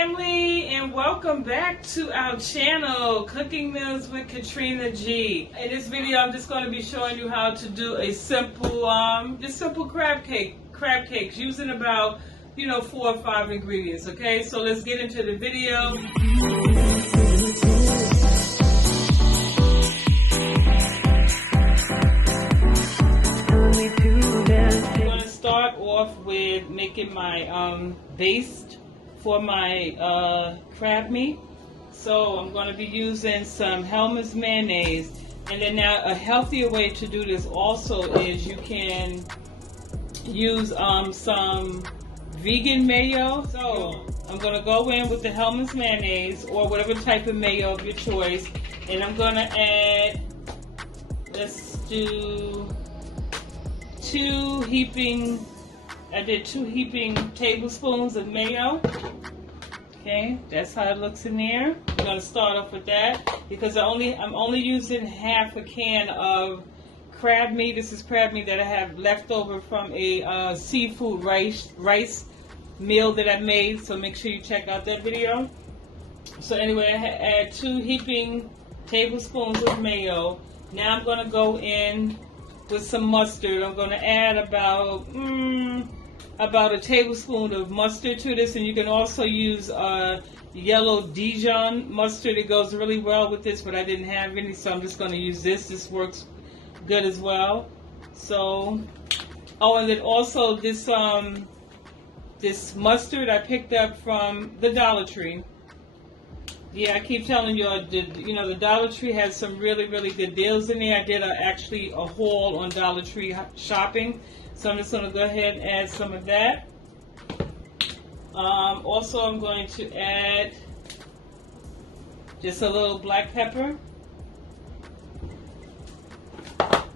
family, and welcome back to our channel, Cooking Meals with Katrina G. In this video, I'm just going to be showing you how to do a simple, just simple crab cakes using about, 4 or 5 ingredients. Okay, so let's get into the video. I'm going to start off with making my base for my crab meat. So I'm going to be using some Hellmann's mayonnaise, and then now a healthier way to do this also is you can use some vegan mayo. So I'm going to go in with the Hellmann's mayonnaise or whatever type of mayo of your choice, and I'm going to add, let's do 2 heaping tablespoons of mayo. Okay, that's how it looks in there. I'm going to start off with that because I'm only using half a can of crab meat. This is crab meat that I have left over from a seafood rice meal that I made. So make sure you check out that video. So anyway, I add 2 heaping tablespoons of mayo. Now I'm going to go in with some mustard. I'm going to add about a tablespoon of mustard to this, and you can also use yellow Dijon mustard. It goes really well with this, but I didn't have any, so I'm just going to use this. This works good as well. So, and then also this this mustard I picked up from the Dollar Tree. Yeah, I keep telling you, the Dollar Tree has some really, really good deals in there. I did actually a haul on Dollar Tree shopping. So I'm just going to go ahead and add some of that. Also, I'm going to add just a little black pepper.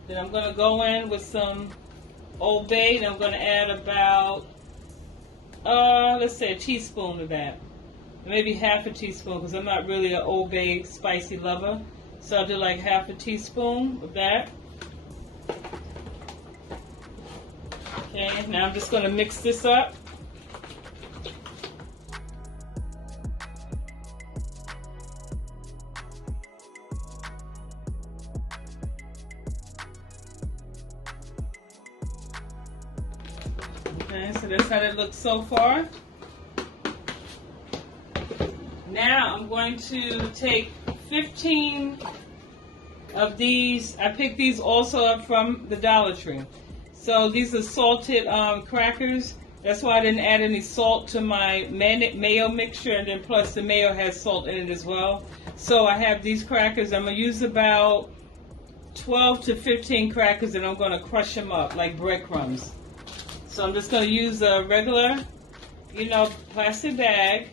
Then I'm going to go in with some Old Bay, and I'm going to add about, let's say a teaspoon of that. Maybe half a teaspoon, because I'm not really an Old Bay spicy lover. So I'll do like half a teaspoon of that. Okay, now I'm just going to mix this up. Okay, so that's how it looks so far. Now I'm going to take 15 of these. I picked these also up from the Dollar Tree. So these are salted crackers. That's why I didn't add any salt to my mayo mixture, and then plus the mayo has salt in it as well. So I have these crackers. I'm going to use about 12 to 15 crackers, and I'm going to crush them up like breadcrumbs. So I'm just going to use a regular, plastic bag.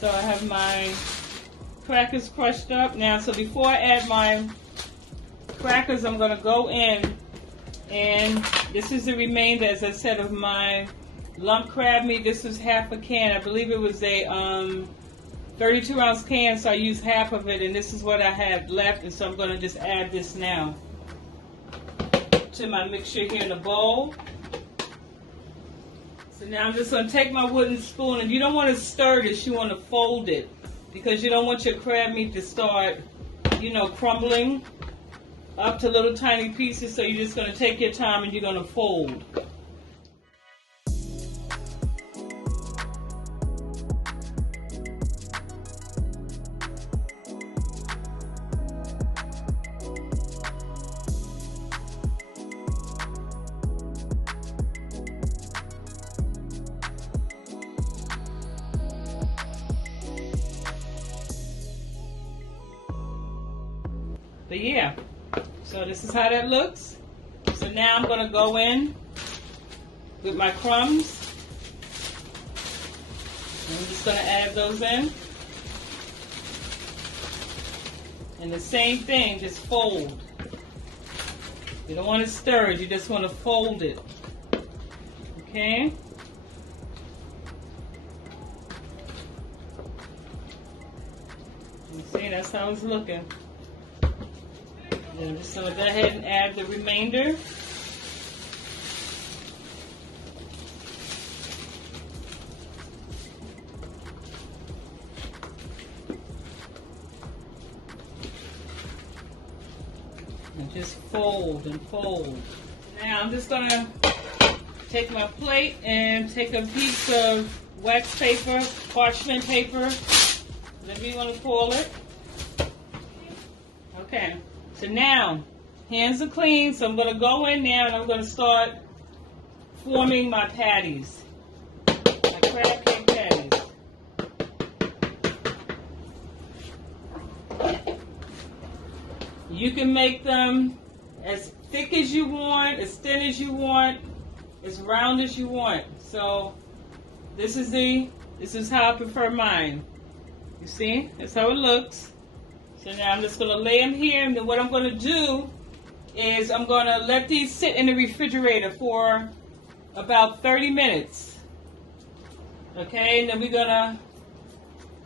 So I have my crackers crushed up now. So before I add my crackers, I'm going to go in, and this is the remainder, as I said, of my lump crab meat. This is half a can. I believe it was a 32-ounce can, so I used half of it, and this is what I have left. And so I'm going to just add this now to my mixture here in a bowl. So now I'm just going to take my wooden spoon, and you don't want to stir this, you want to fold it, because you don't want your crab meat to start, crumbling up to little tiny pieces. So you're just going to take your time and you're going to fold. But yeah, So this is how that looks. So now I'm going to go in with my crumbs. And I'm just going to add those in. And the same thing, just fold. You don't want to stir it, you just want to fold it. Okay? You see, that's how it's looking. And I'm just going to go ahead and add the remainder. And just fold and fold. Now I'm just going to take my plate and take a piece of wax paper, parchment paper, whatever you want to call it. Okay, so now hands are clean, so I'm going to go in there and I'm going to start forming my patties, my crab cake patties. You can make them as thick as you want, as thin as you want, as round as you want. So this is how I prefer mine. You see? That's how it looks. So now I'm just going to lay them here, and then what I'm going to do is I'm going to let these sit in the refrigerator for about 30 minutes. Okay, and then we're going to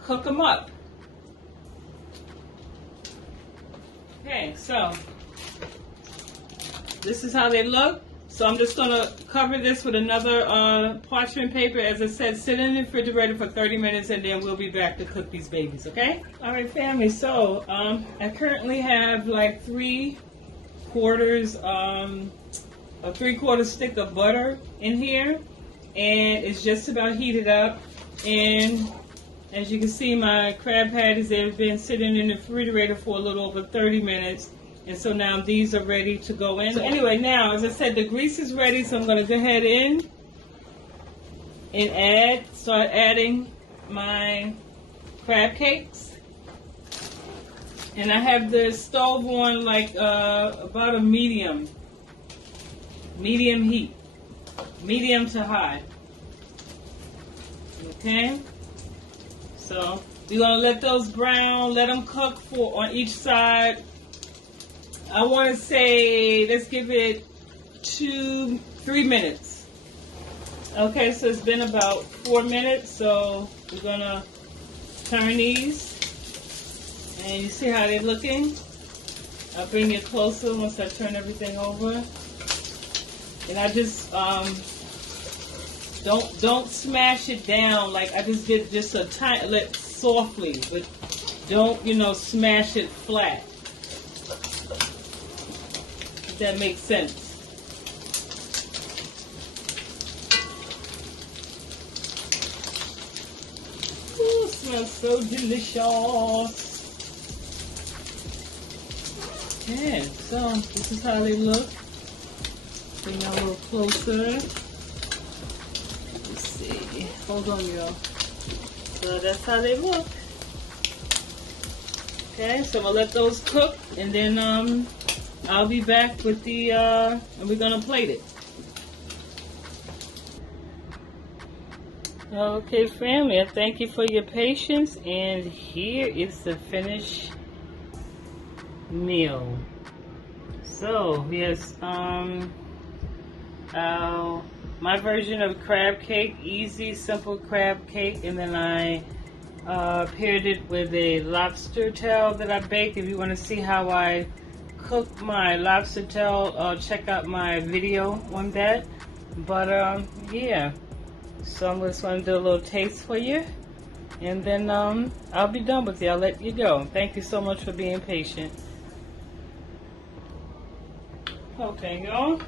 cook them up. Okay, so this is how they look. So I'm just going to cover this with another parchment paper. As I said, sit in the refrigerator for 30 minutes and then we'll be back to cook these babies, okay? All right, family, so I currently have like 3/4 stick of butter in here, and it's just about heated up. And as you can see, my crab patties, they've been sitting in the refrigerator for a little over 30 minutes. And so now these are ready to go in. So anyway, now, as I said, the grease is ready, so I'm going to go ahead in and start adding my crab cakes. And I have the stove on like about a medium heat, medium to high. Okay? So we're going to let those brown, let them cook on each side. I want to say, let's give it 2-3 minutes. Okay, so it's been about 4 minutes, so we're going to turn these. And you see how they're looking? I'll bring it closer once I turn everything over. And I just, don't smash it down. Like, I just did just a tiny, softly, but don't, smash it flat. If that makes sense. Ooh, it smells so delicious. Yeah, so this is how they look. Bring them a little closer. Let's see. Hold on, y'all. So that's how they look. Okay, so we'll let those cook, and then I'll be back with the and we're gonna plate it. Okay, family, I thank you for your patience, and here is the finished meal. So here's my version of crab cake, easy, simple crab cake, and then I paired it with a lobster tail that I baked. If you want to see how I cook my lobster tail, check out my video on that. But yeah, so I'm just going to do a little taste for you, and then I'll be done with you. I'll let you go. Thank you so much for being patient. Okay, y'all.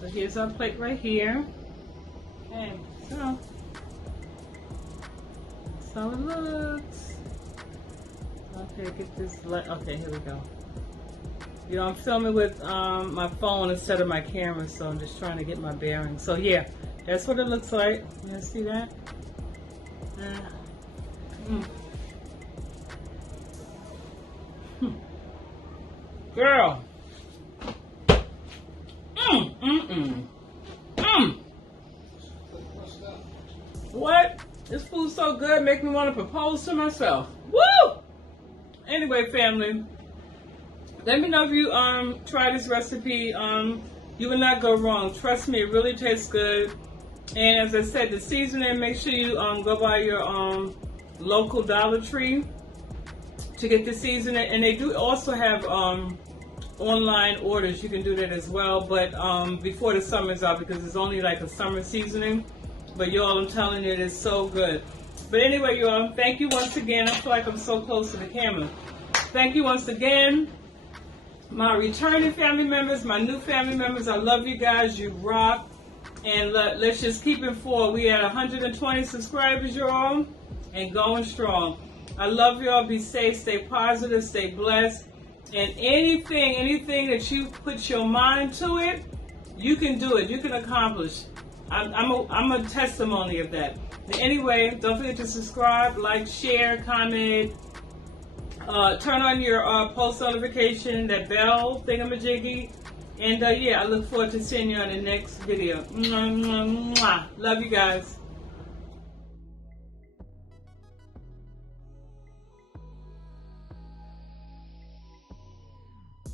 So here's our plate right here. Okay, so that's how it looks. Okay, get this. Okay, here we go. You know, I'm filming with my phone instead of my camera, so I'm just trying to get my bearings. So yeah, that's what it looks like. You guys see that? Girl. What? This food's so good, make me want to propose to myself. Woo! Anyway, family, let me know if you try this recipe. You will not go wrong. Trust me, it really tastes good. And as I said, the seasoning, make sure you go by your local Dollar Tree to get the seasoning. And they do also have online orders. You can do that as well, but before the summer's out, because it's only like a summer seasoning. But y'all, I'm telling you, it is so good. But anyway, y'all, thank you once again. I feel like I'm so close to the camera. Thank you once again. My returning family members, my new family members, I love you guys. You rock. And let's just keep it forward. We at 120 subscribers, y'all, and going strong. I love y'all. Be safe, stay positive, stay blessed. And anything that you put your mind to it, you can do it. You can accomplish. I'm a testimony of that. But anyway, don't forget to subscribe, like, share, comment. Turn on your post notification, that bell thingamajiggy. And yeah, I look forward to seeing you on the next video. Mwah, mwah, mwah. Love you guys.